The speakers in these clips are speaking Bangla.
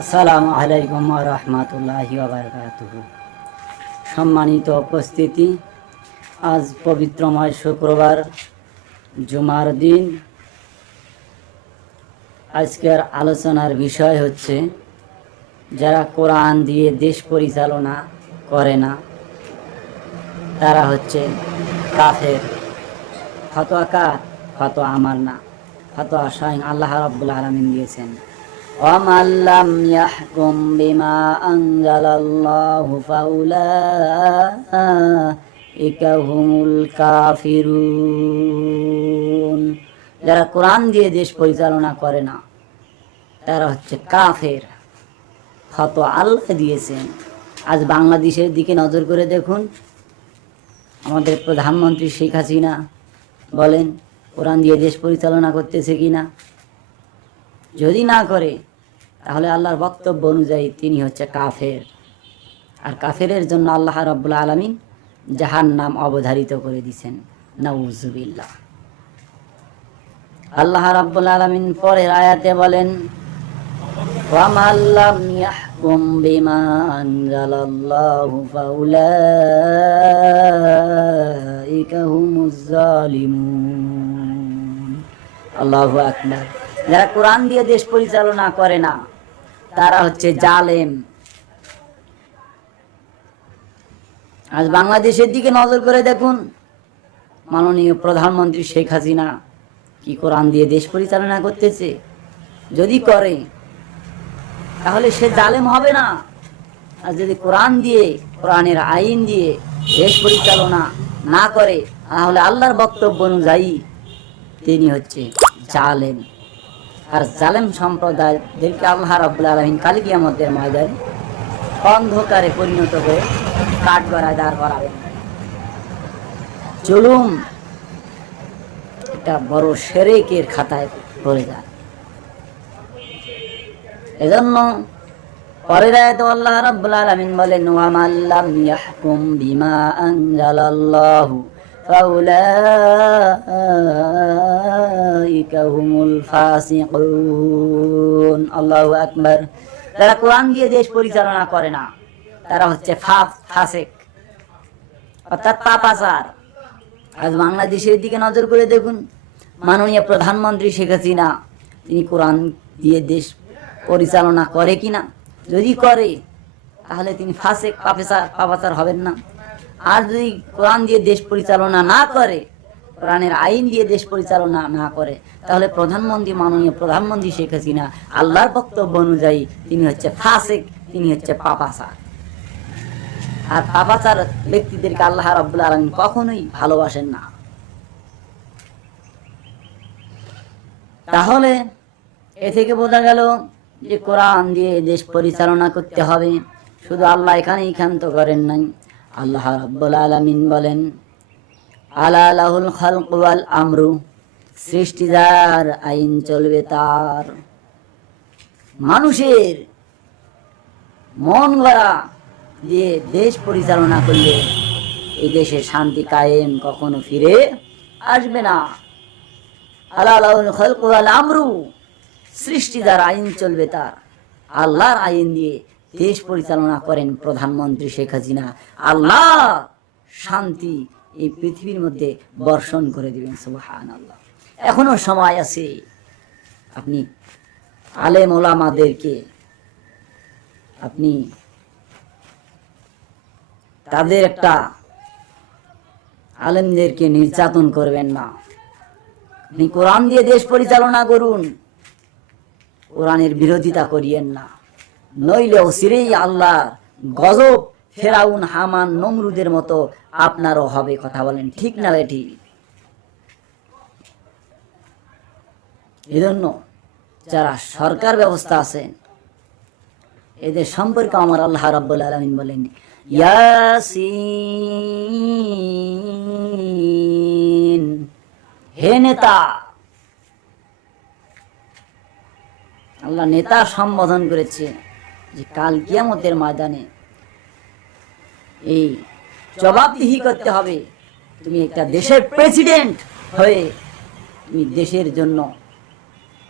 আসসালামু আলাইকুম ওয়া রাহমাতুল্লাহি ওয়া বারাকাতুহু। সম্মানিত উপস্থিতি, আজ পবিত্রময় শুক্রবার, জুমার দিন। আজকের আলোচনার বিষয় হচ্ছে যারা কোরআন দিয়ে দেশ পরিচালনা করে না তারা হচ্ছে কাফের। ফতোয়া কার? ফতোয়া আমার না, ফতোয়া স্বয়ং আল্লাহ রাব্বুল আলামিন দিয়েছেন। وَمَنْ لَمْ يَحْكُمْ بِمَا أَنْزَلَ اللَّهُ فَأُولَئِكَ هُمُ الْكَافِرُونَ। যারা কোরআন দিয়ে দেশ পরিচালনা করে না তারা হচ্ছে কাফের। ফতোয়া আল্লাহ দিয়েছেন। আজ বাংলাদেশের দিকে নজর করে দেখুন, আমাদের প্রধানমন্ত্রী শেখ হাসিনা বলেন কোরআন দিয়ে দেশ পরিচালনা করতেছে কিনা। যদি না করে তাহলে আল্লাহর বক্তব্য অনুযায়ী তিনি হচ্ছে কাফের। আর কাফেরের জন্য আল্লাহ রাব্বুল আলামিন জাহান্নাম অবধারিত করে দিয়েছেন। নাউযুবিল্লাহ। আল্লাহ রাব্বুল আলামিন পরের আয়াতে বলেন, ওয়ামান লাম ইয়াহকুম বিমা আনজালাল্লাহু ফাউলাইকা হুমুজ জালিমুন। আল্লাহু আকবার। যারা কোরআন দিয়ে দেশ পরিচালনা করে না তারা হচ্ছে জালেম। আজ বাংলাদেশের দিকে নজর করে দেখুন, মাননীয় প্রধানমন্ত্রী শেখ হাসিনা কি কোরআন দিয়ে দেশ পরিচালনা করতেছে? যদি করে তাহলে সে জালেম হবে না। আর যদি কোরআন দিয়ে, কোরআনের আইন দিয়ে দেশ পরিচালনা না করে তাহলে আল্লাহর বক্তব্য অনুযায়ী তিনি হচ্ছে জালেম। আর জালেম সম্প্রদায়দেরকে আল্লাহ রাব্বুল আলামিন কাল কিয়ামতের ময়দানে অন্ধকারে পরিণত করে কাঠগড়ায় দাঁড় করাবেন। জুলুম এটা বড় শিরকের খাতায় পড়ে যায়। এজন্য পরের আয়াতে আল্লাহ রাব্বুল আলামিন বলেন, ওয়ামান লাম ইয়াহকুম বিমা আনজালাল্লাহু ফাউলাইকা হুমুল ফাসিকুন। আল্লাহু আকবার। যারা কোরআন দিয়ে দেশ পরিচালনা করে না তারা হচ্ছে ফাসিক, অর্থাৎ পাপাচার। আজ বাংলাদেশের দিকে নজর করে দেখুন, মাননীয় প্রধানমন্ত্রী শেখ হাসিনা তিনি কোরআন দিয়ে দেশ পরিচালনা করে কিনা। যদি করে তাহলে তিনি ফাসিক, পাপাচার হবেন না। আর যদি কোরআন দিয়ে দেশ পরিচালনা না করে, কোরআনের আইন দিয়ে দেশ পরিচালনা না করে, তাহলে প্রধানমন্ত্রী, মাননীয় প্রধানমন্ত্রী শেখ হাসিনা আল্লাহর বক্তব্য অনুযায়ী তিনি হচ্ছে ফাসিক, তিনি হচ্ছে পাপাচার। আর পাপাচার ব্যক্তিদেরকে আল্লাহ রাব্বুল আলামিন কখনোই ভালোবাসেন না। তাহলে এ থেকে বোঝা গেল যে কোরআন দিয়ে দেশ পরিচালনা করতে হবে। শুধু আল্লাহ এখানেই ক্ষান্ত করেন নাই। আল্লাহ রাব্বুল আলামিন বলেন, আলা লাহুল খালকু ওয়াল আমরু, সৃষ্টি যার, আইন চলবে তার। মানুষের মন গড়া দিয়ে দেশ পরিচালনা করলে এই দেশে শান্তি কায়েম কখনো ফিরে আসবে না। আলা লাহুল খালকু ওয়াল আমরু, সৃষ্টি যার, আইন চলবে তার। আল্লাহর আইন দিয়ে দেশ পরিচালনা করেন প্রধানমন্ত্রী শেখ হাসিনা। আল্লাহ শান্তি এই পৃথিবীর মধ্যে বর্ষণ করে দিবেন। সুবহানাল্লাহ। এখনো সময় আছে। আপনি আলেম ওলামাদেরকে আপনি তাদের একটা আলেমদেরকে নির্যাতন করবেন না। আপনি কোরআন দিয়ে দেশ পরিচালনা করুন, কোরআনের বিরোধিতা করিয়েন না। নইলে অচিরেই আল্লাহ গজব ফেরাউন, হামান, নমরুদের মতো আপনারও হবে। কথা বলেন ঠিক না বেঠি? এজন্য যারা সরকার ব্যবস্থা আছেন এদের সম্পর্কে আমার আল্লাহ রাব্বুল আলামিন বলেন, ইয়াসিন, হে নেতা। আল্লাহ নেতা সম্বোধন করেছে যে কাল কিয়ামতের ময়দানে এই জবাবদিহি করতে হবে। তুমি একটা দেশের প্রেসিডেন্ট হয়ে তুমি দেশের জন্য,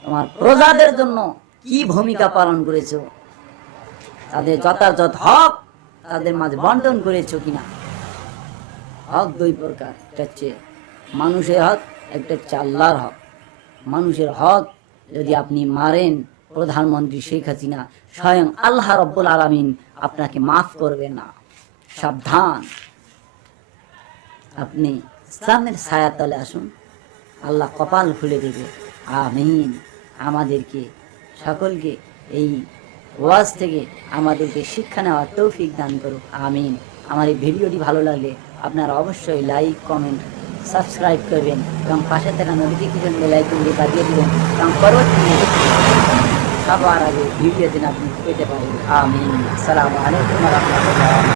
তোমার প্রজাদের জন্য কি ভূমিকা পালন করেছো তাদের যথাযথ হক তাদের মাঝে বন্টন করেছো কিনা। হক দুই প্রকার, একটা হচ্ছে মানুষের হক, একটা হচ্ছে আল্লাহর হক। মানুষের হক যদি আপনি মারেন, প্রধানমন্ত্রী শেখ হাসিনা স্বয়ং আল্লাহ রব্বুল আলামিন আপনাকে মাফ করবে না। সাবধান, আপনি ইসলামের ছায়াতলে আসুন, আল্লাহ কপাল খুলে দেবে। আমিন। আমাদেরকে সকলকে এই ওয়াজ থেকে আমাদেরকে শিক্ষা নেওয়ার তৌফিক দান করুক। আমিন। আমার এই ভিডিওটি ভালো লাগলে আপনারা অবশ্যই লাইক, কমেন্ট, সাবস্ক্রাইব করবেন এবং পাশে থাকা নোটিফিকেশন বেল আইকনটি বাজিয়ে দেবেন এবং পরবর্তী সবার আগে ভিডিও দিন আপনি পেতে পারেন। আমিন। আসসালামু আলাইকুম ওয়া রাহমাতুল্লাহ।